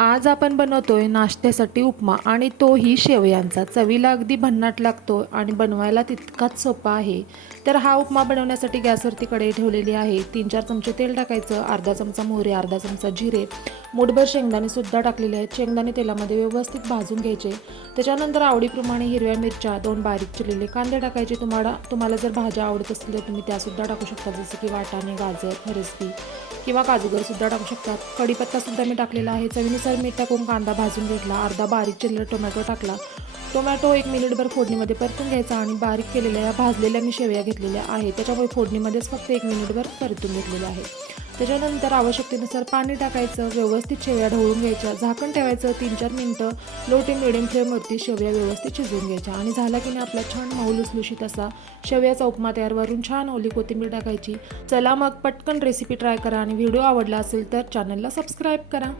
आज आपण बनवतोय नाश्त्यासाठी उपमा आणि तोही शेवयांचा. चवीला अगदी भन्नाट लागतो आणि बनवायला तितकाच सोपा आहे. तर हा उपमा बनवण्यासाठी गॅसवरती कढई ठेवलेली आहे. 3-4 चमचे तेल टाकायचं, अर्धा चमचा मोहरी, अर्धा चमचा जिरे, मूठभर शेंगदाणे सुद्धा टाकलेले आहेत. शेंगदाणे तेलामध्ये व्यवस्थित भाजून घ्यायचे. त्याच्यानंतर आवडीप्रमाणे हिरव्या मिरच्या, 2 बारीक चिरलेले कांदे टाकायचे. तुम्हाला जर भाज्या आवडत असतील तर तुम्ही त्यासुद्धा टाकू शकता, जसं की वाटाणे, गाजर, फरसबी किंवा काजूगर सुद्धा टाकू शकतात. कढीपत्ता सुद्धा मी टाकलेला आहे. चवीनुसार मीठ टाकून कांदा भाजून घेतला. अर्धा बारीक चिरलेला टोमॅटो टाकला. टोमॅटो 1 मिनिटभर फोडणीमध्ये परतून घ्यायचा आणि बारीक केलेल्या या भाजलेल्या मी शेवया घेतलेल्या आहेत. त्याच्यामुळे फोडणीमध्येच फक्त 1 मिनिटभर परतून घेतलेल्या आहेत. त्याच्यानंतर आवश्यकतेनुसार पाणी टाकायचं. व्यवस्थित शेवया ढवळून घ्यायच्या. झाकण ठेवायचं. 3-4 मिनटं लो टू मिडियम फ्लेमवरती शेवया व्यवस्थित शिजवून घ्यायच्या आणि झाला की नाही आपला छान मऊ लुसलुशीत असा शेवयाचा उपमा तयार. वरून छान ओली कोथिंबीर टाकायची. चला मग पटकन रेसिपी ट्राय करा आणि व्हिडिओ आवडला असेल तर चॅनलला सबस्क्राईब करा.